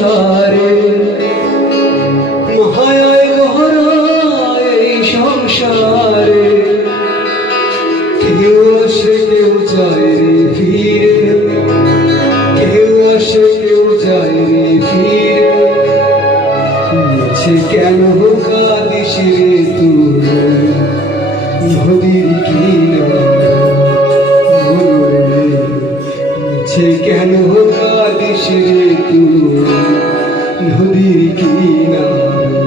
সংসারে মহায় গহরা এই সংসারে কেউ আসে কেউ যায় রে ফিরে কেউ আসে কেউ যায় রে ফিরে মিছে কেন কাঁদিস রে তুই নদীর কিনারে মিছে কেন কাঁদিস রে তুই নদীর কিনারে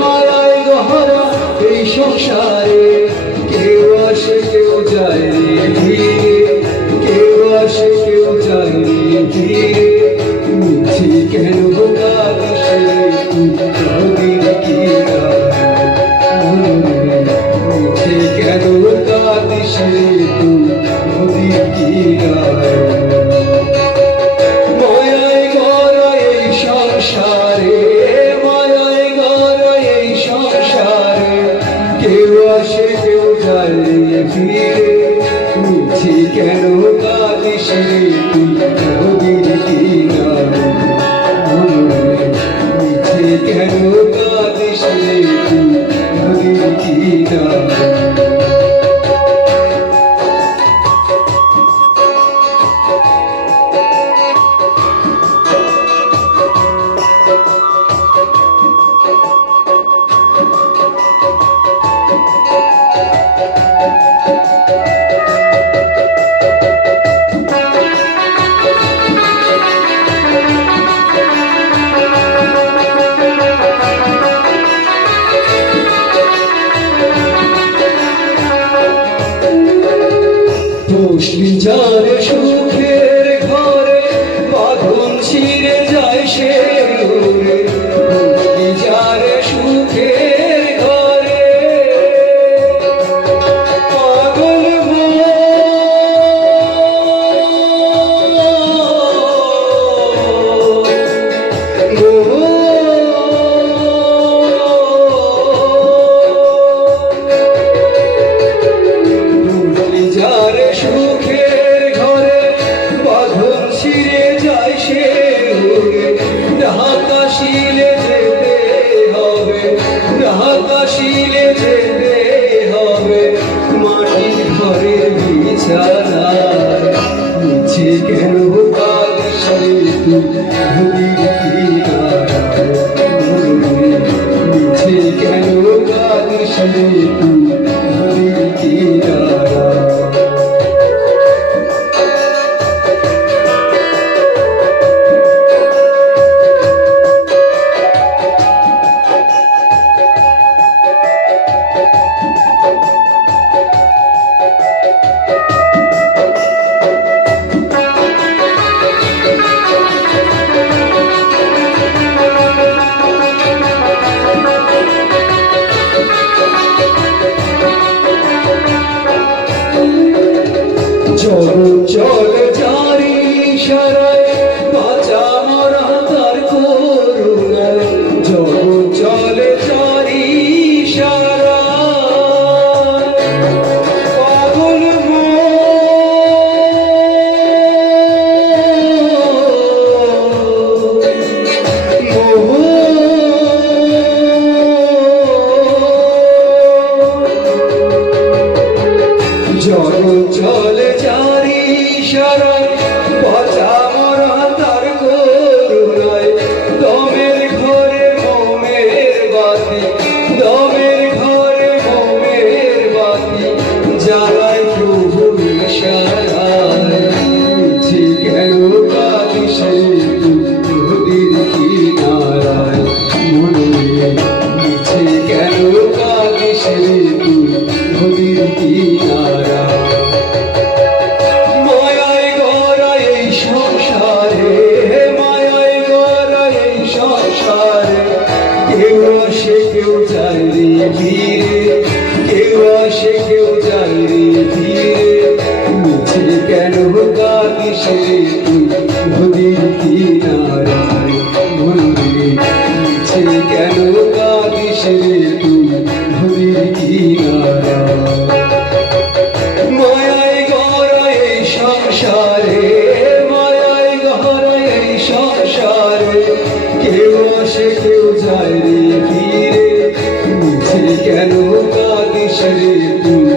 মায়ায় গহরা এই সংসারে কেউ আসে কেউ যায় রে ধীরে কেউ আসে কেউ যায় রে ধীরে মিছে কেন কাঁদিস রে তুই নদীর কিনারে মিছে কেন কাঁদিস রে তুই নদীর কিনারে মায়ায় গহরা এই সংসারে কেউ আসে কেউ যায় রে ফিরে মিছে কেন কাঁদিস রে তুই নদীর কিনারে মিছে কেন কাঁদিস রে তুই নদীর কিনারে যারে সুখের ঘরে বাঁধন ছিঁড়ে যায় সে উড়ে যারে সুখের ঘরে পাগল যারে সুখের ঘরে বাঁধন ছিঁড়ে যায় সে ঢাকাশিলে যেতে হবে ঢাকাশিলে যেতে হবে মাটির ঘরের বিছানা মিছে কেন কাঁদিস রে তুই নদীর কিনারে মিছে কেন কাঁদিস রে তুই নদীর কিনারে চলো চলে জারি ইশারায় বাঁচা মরা তার করুণায় চলো চলে জারি ইশারায় পাগল চলো চলে জারি ইশারায় বাঁচা কাঁদিস রে তুই নদীর কিনারায় বন্ধুরে মিছে কেন কাঁদিস রে তুই নদীর কিনারায় মায়ায় গড়ায় এই সংসারে মায়ায় গড়ায় এই সংসারে কেউ আসে কেউ যায় রে ফিরে মিছে কেন কাঁদিস রে তুই